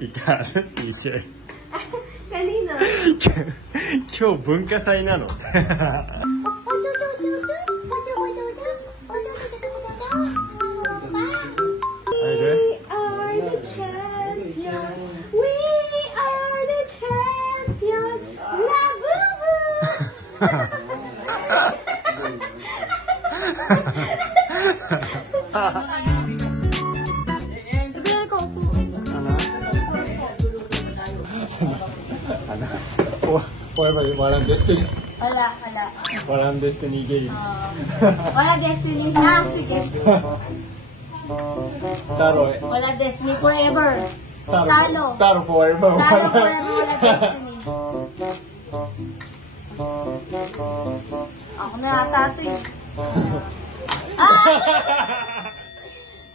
いた一緒に。Kanino? 今日文化祭なの。Walang destiny. Wala. Walang destiny game. Wala destiny. Ah, sige. Taro eh. Wala destiny forever. Talo. Taro forever. Talo forever, wala destiny. Ako na ata ito eh.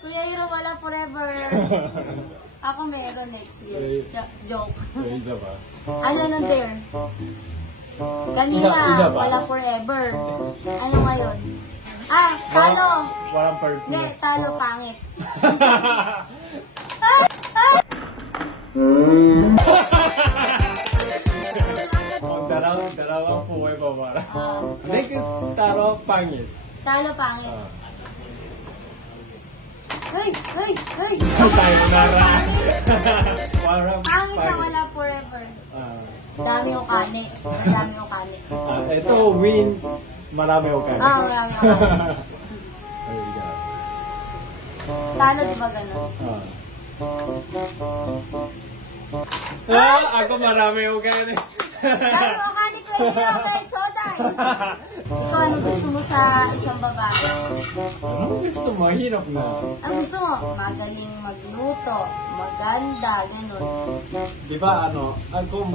Kuya Hiro, wala forever. Ako meron next year. Joke. Isa ba? Ano nang there? Kanina, Isa ba? wala forever. Ano ngayon? Ah, talo. Walang perfect. Hindi, talo pangit. Dalawang forever para. Next is taro pangit. Talo pangit. Hey! Sayonara. Walang Pangit na wala forever. Dami yung kani. Madami yung kani. Ito win. Marami yung kani. Marami yung kani. Talo, di ba gano'n? Ako marami yung kani. Dami yung kani ko yung kay Choday. Ikaw, ano gusto mo sa isang babae? Ano gusto mo? Hirap na. Ang gusto mo? Magaling magluto, maganda, gano'n. Di ba ako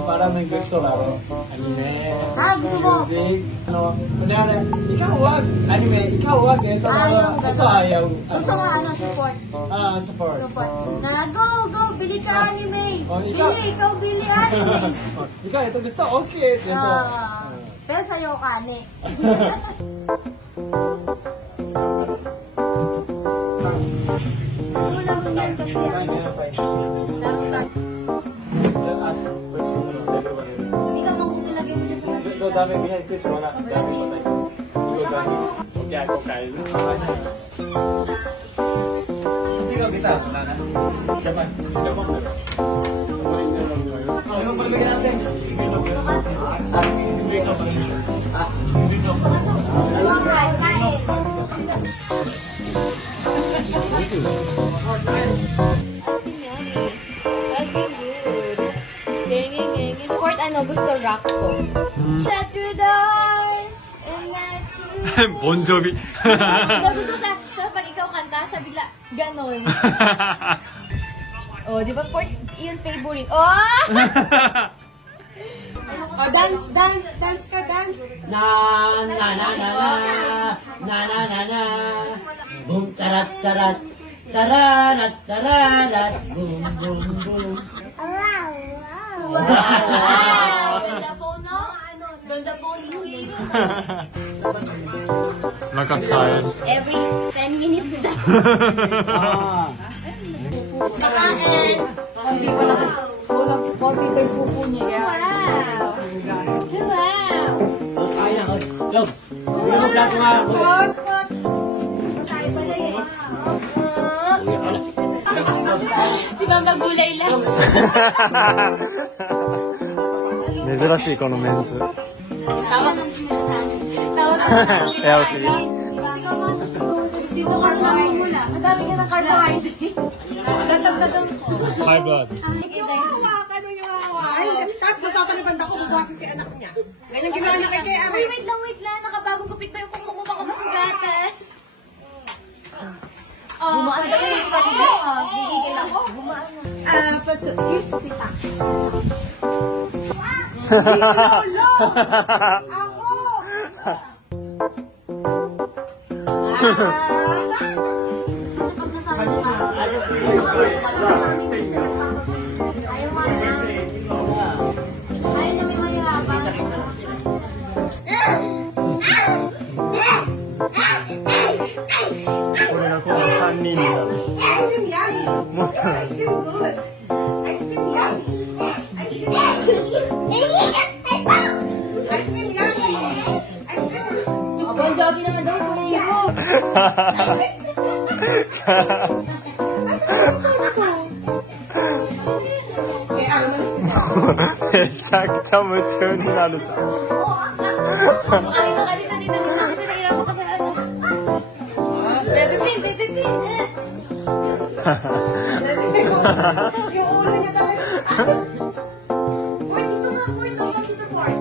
parang may gusto laro. Anime. Gusto mo? Music. Kunyari, ikaw wag. Anime, ikaw wag. Ito ayaw. Gusto mo support? Support. Support. Go, bili ka anime. Ikaw. Ikaw bili anime. Ikaw, ito gusto, okay. Pero sa'yo kani. Hindi ka magkilagay mo dyan sa masita. Ito, dami behind fish. Wala. Okay, ako kain. Sigaw kita. Wala na. Japan. Ano ba bigyan natin? Court gusto rock song. Shut your door and let you... Bon Jovi. So gusto siya, pag ikaw kanta, siya bigla ganon. Oh, di ba Court, yun favorite. Oh! Dance ka, dance. Na boom tarat tarat taranat taranat boom boom boom. Wow! Ganda po, no? Ganda po ni Hiro. Lakas kain. Every 10 minutes na. Kakain. Konti daw pupo niya. Wow! Ay ako. Log. Hindi mo plato nga ako. Di ba magulay lang? 珍しいこのメンズ。 Tawa ng Kaya okay. Dito carbohydrate muna. Ang dami ka ng carbohydrate. High blood. Hawakan mo yung hawakan. Tapos magpapaliband ako, bubuhatin kay anak niya. Ngayon ang ginawa na kay Ari. Uy, wait lang. Nakabagong gupit pa yung kuko baka masugatan. Gumaan ba yung pati? Gigigil ako. Gumaan na. Here's the tita. Hindi lolo! Ako! Ayaw na may mayabang. Koれがこの3人になる。Asim yan! Ice cream good. Ice cream yummy. Ice cream yummy. Ice cream yummy. Ice cream. Bon Jovi naman daw, punin mo. Eh, ano na sila? めちゃくちゃ夢中になるじゃん。 Kanina, dito nahirap ako sa ano. Baby Pin, Baby Pin. Yung ulo niya talaga. Fort, dito na, Fort. Dito, Fort.